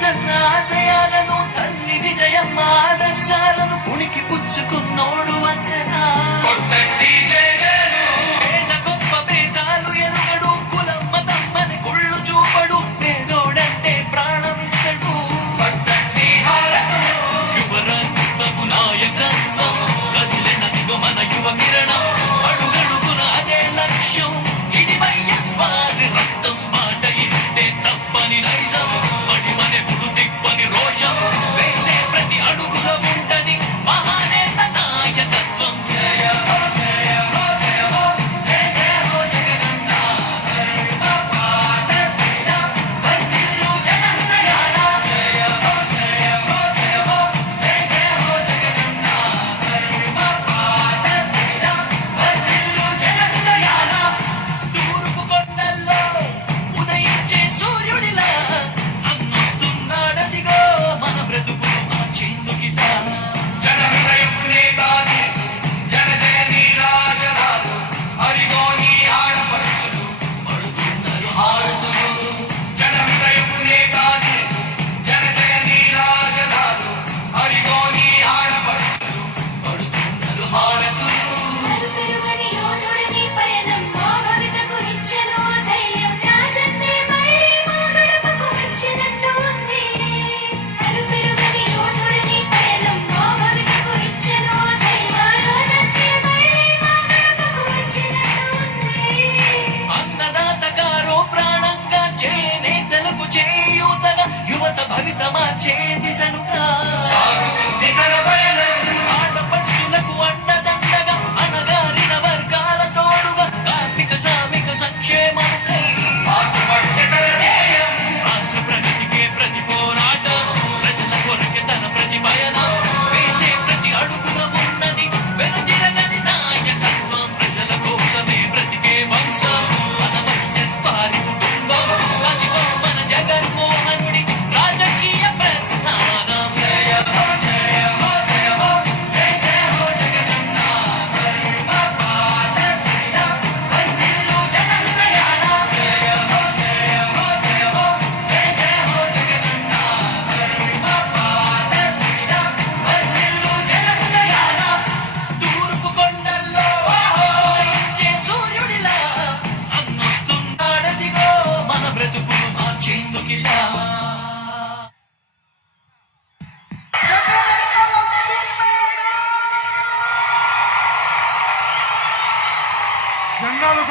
జన్న ఆశయాలను తల్లి విజయమ్మ ఆదర్శాలను పుణికి పుచ్చుకున్నోడు వచ్చన మన యువ కిరణం.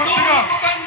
ってくる。